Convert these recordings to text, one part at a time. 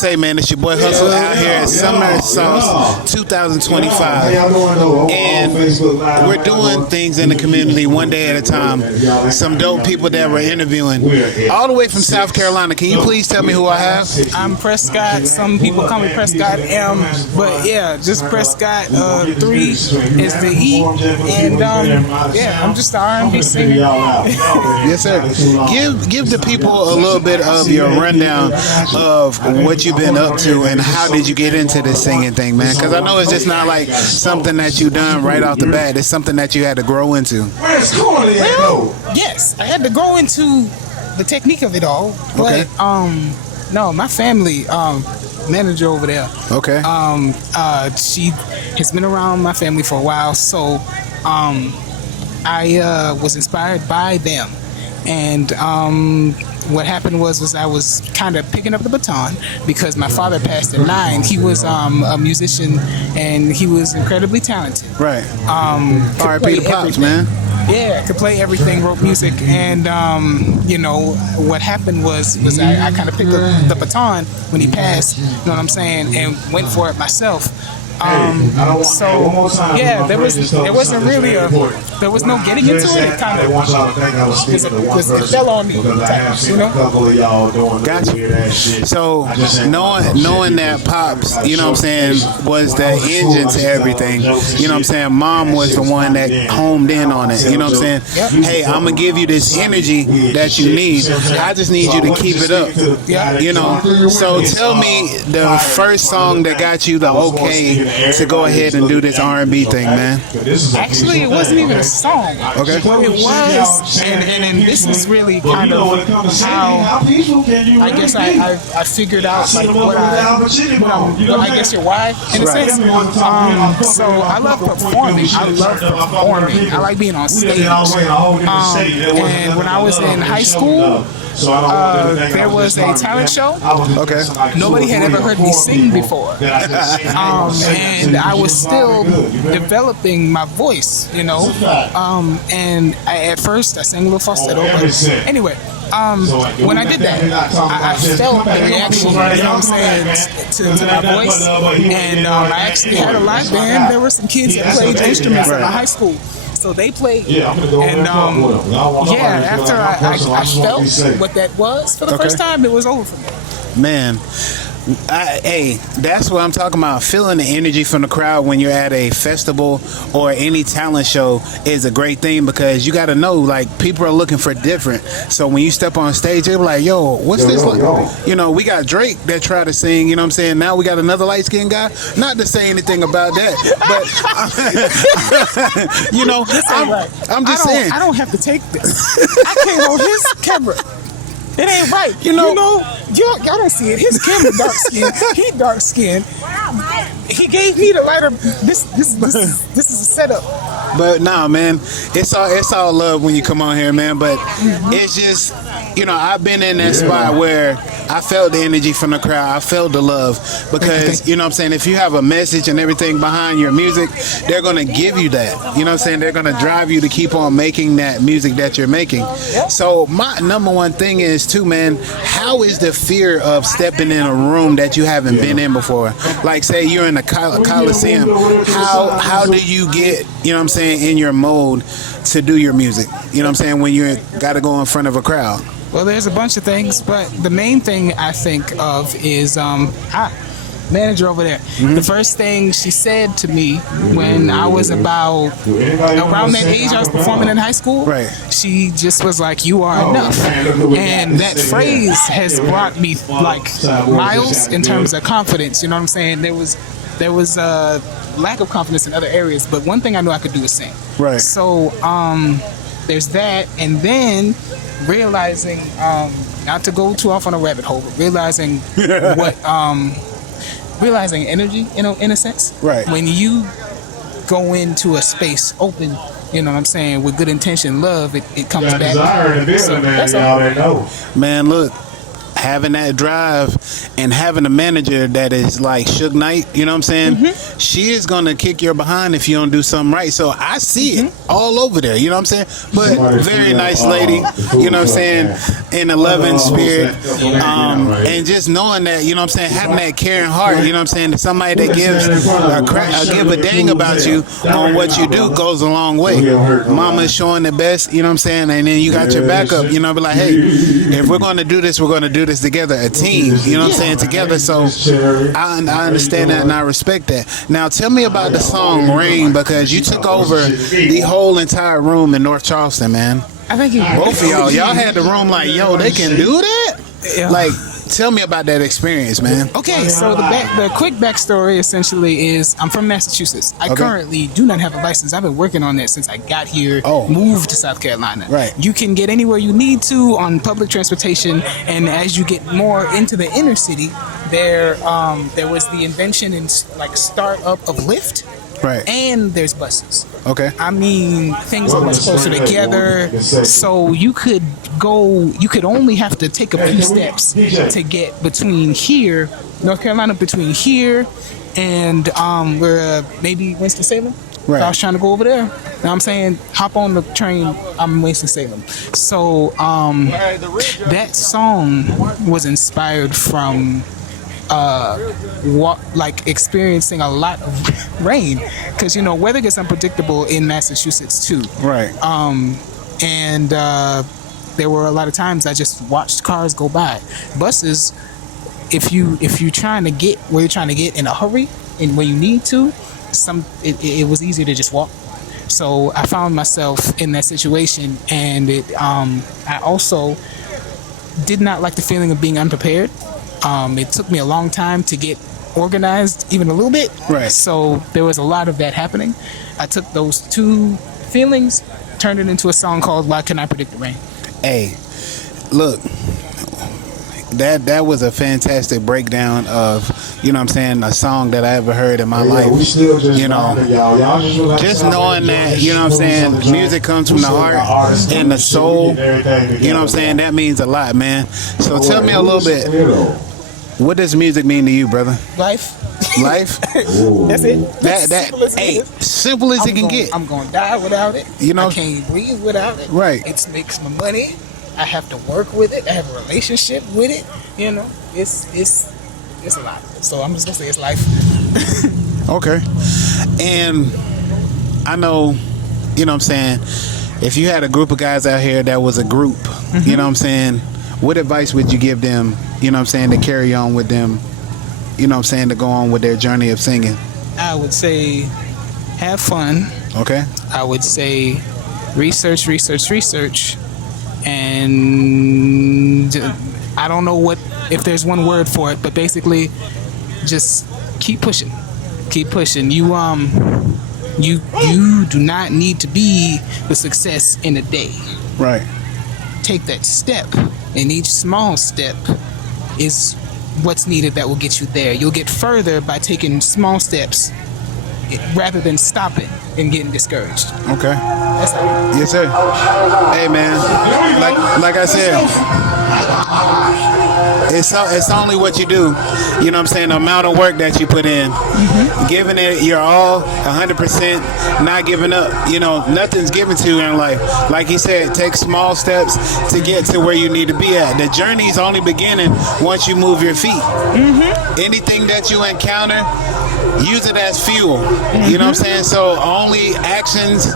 say, man, it's your boy Hustle out here at Summer Sauce 2025. And we're doing things in the community one day at a time. Some dope people that we're interviewing. All the way from South Carolina. Can you please tell me who I have? I'm Prescott. Some people call me Prescott M. But yeah, just Prescott 3 is the E. And yeah, I'm just the R&B singer. Yes, sir. Give the people a little bit of your rundown of what you've been up to and how did you get into this singing thing, man? Because I know it's just not like something that you done right off the bat. It's something that you had to grow into. Well, yes, I had to grow into the technique of it all. But no, my family manager over there. Okay. She has been around my family for a while, so I was inspired by them. And what happened was I was kind of picking up the baton because my father passed at 9. He was a musician and he was incredibly talented. Right. R.I.P. to Pops, man. Yeah, could play everything, wrote music, and you know what happened was I kind of picked up the baton when he passed. You know what I'm saying, and went for it myself. So yeah, there wasn't really there was no getting into it. It kind of it fell on me, you know. Gotcha. So knowing that Pops, you know what I'm saying, was the engine to everything. You know what I'm saying. Mom was the one that homed in on it. You know what I'm saying. Hey, I'm gonna give you this energy that you need. I just need you to keep it up. You know. So tell me the first song that got you the okay to go ahead and do this R&B thing, man. Actually, it wasn't even a song. Okay. What it was, and this is really kind of how I guess I figured out like what I guess your why in a sense. So I love performing. I like being on stage. And when I was in high school, there was a talent show. Okay. Nobody had ever heard me sing before. And I was still developing my voice, you know. And at first I sang a little falsetto, but anyway. When I did that, I felt the reaction, you know what I'm saying, to my voice. And I actually had a live band. There were some kids that played instruments at my high school. So they played, and after I felt what that was for the first time, it was over for me. Man, hey, that's what I'm talking about. Feeling the energy from the crowd when you're at a festival or any talent show is a great thing because you got to know, like, people are looking for different. So when you step on stage, they're like, yo, what's this? You know, we got Drake that tried to sing, you know what I'm saying? Now we got another light-skinned guy. Not to say anything about that, but, you know, I'm just saying. I don't have to take this. I came on his camera. It ain't right. You know, y'all don't see it. His camera dark skin. He dark skin. He gave me the lighter. This is a setup. But nah, man, it's all love when you come on here, man. But it's just, you know, I've been in that spot where I felt the energy from the crowd. I felt the love because, you know what I'm saying, if you have a message and everything behind your music, they're going to give you that. You know what I'm saying? They're going to drive you to keep on making that music that you're making. So my number one thing is, too, man, how is the fear of stepping in a room that you haven't been in before? Like, say you're in a Coliseum. How do you get, you know what I'm saying, in your mode to do your music? You know what I'm saying? When you got to go in front of a crowd. Well, there's a bunch of things, but the main thing I think of is manager over there. The first thing she said to me when I was around that age, I was performing in high school. Right. She just was like, "You are enough," and that phrase has brought me like miles in terms of confidence. You know what I'm saying? There was lack of confidence in other areas, but one thing I knew I could do was sing. Right. So there's that, and then realizing, not to go too off on a rabbit hole, but realizing realizing energy, you know, in a sense. Right. When you go into a space open, you know what I'm saying, with good intention, love, it comes back. So that's all. Man, look, having that drive and having a manager that is like Suge Knight, you know what I'm saying? She is gonna kick your behind if you don't do something right. So I see it all over there, you know what I'm saying? But very nice lady, you know what I'm saying, in a loving spirit, and just knowing that, you know what I'm saying, having that caring heart, you know what I'm saying, somebody that gives give a dang about you on what you do goes a long way. Mama is showing the best, you know what I'm saying, and then you got your backup, you know, be like, hey, if we're gonna do this, we're gonna do this together, a team, you know what I'm saying, together. So I understand that and I respect that. Now tell me about the song Rain, because you took over the whole entire room in North Charleston, man. I think both of y'all had the room like, yo, they can do that? Yeah. Like, tell me about that experience, man. Okay, so the quick backstory essentially is I'm from Massachusetts. I currently do not have a license. I've been working on that since I got here, moved to South Carolina. Right. You can get anywhere you need to on public transportation, and as you get more into the inner city, there was the invention and like start up of Lyft. Right. And there's buses. Okay. I mean, things are much closer together. So you could only have to take a few steps to get between here, North Carolina, between here and we're maybe Winston-Salem. Right. So I was trying to go over there. Now I'm saying, hop on the train, I'm in Winston-Salem. So that song was inspired from experiencing a lot of rain, because you know weather gets unpredictable in Massachusetts too. Right. And there were a lot of times I just watched cars go by. Buses, if you're trying to get where you're trying to get in a hurry and where you need to, it was easier to just walk. So I found myself in that situation, and I also did not like the feeling of being unprepared. It took me a long time to get organized, even a little bit. Right. So there was a lot of that happening. I took those two feelings, turned it into a song called "Why Can I Predict the Rain?" Hey, look, that was a fantastic breakdown of, you know what I'm saying, a song that I ever heard in my life. You know, just knowing that, you know what I'm saying, music comes from the heart and the soul, you know what I'm saying, that means a lot, man. So tell me a little bit, what does music mean to you, brother? Life. Life? That's it. Simple as it can get. I'm gonna die without it. You know, I can't breathe without it. Right. It makes my money. I have to work with it. I have a relationship with it. You know, it's a lot. So I'm just gonna say it's life. Okay. And I know, you know what I'm saying, if you had a group of guys out here that was a group, you know what I'm saying, what advice would you give them, you know what I'm saying, to carry on with them, you know what I'm saying, to go on with their journey of singing? I would say have fun. Okay. I would say research, and I don't know if there's one word for it, but basically just keep pushing. You do not need to be the success in a day. Right. Take that step, and each small step is what's needed that will get you there. You'll get further by taking small steps rather than stopping and getting discouraged. Okay. Yes, sir. Hey, man, like I said, it's only what you do. You know what I'm saying? The amount of work that you put in, giving it your all, 100%, not giving up. You know, nothing's given to you in life. Like he said, take small steps to get to where you need to be at. The journey's only beginning once you move your feet. Anything that you encounter, use it as fuel. You know what I'm saying? So only actions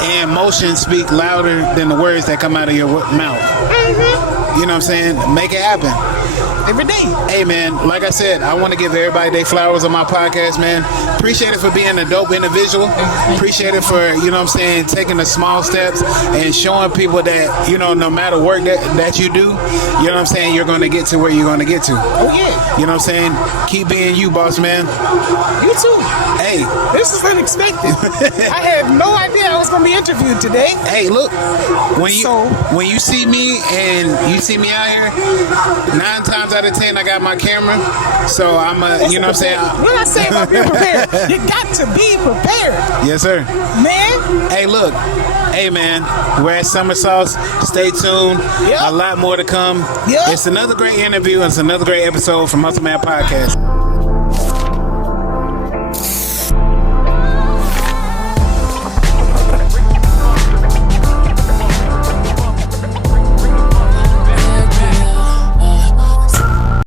and motions speak louder than the words that come out of your mouth. You know what I'm saying? Make it happen. Every day. Hey, man, like I said, I want to give everybody their flowers on my podcast, man. Appreciate it for being a dope individual. Appreciate it for, you know what I'm saying, taking the small steps and showing people that, you know, no matter work that you do, you know what I'm saying, you're going to get to where you're going to get to. Oh, yeah. You know what I'm saying? Keep being you, boss man. You too. Hey. This is unexpected. I had no idea I was going to be interviewed today. Hey, look, when you see me and you see me out here, 9 times out of 10, I got my camera. So I'm a, you know what I'm saying? What I say about being prepared? You got to be prepared. Yes, sir. Man. Hey, look. Hey, man. We're at Summer Sauce. Stay tuned. Yep. A lot more to come. Yep. It's another great interview. It's another great episode from Muscle Man Podcast.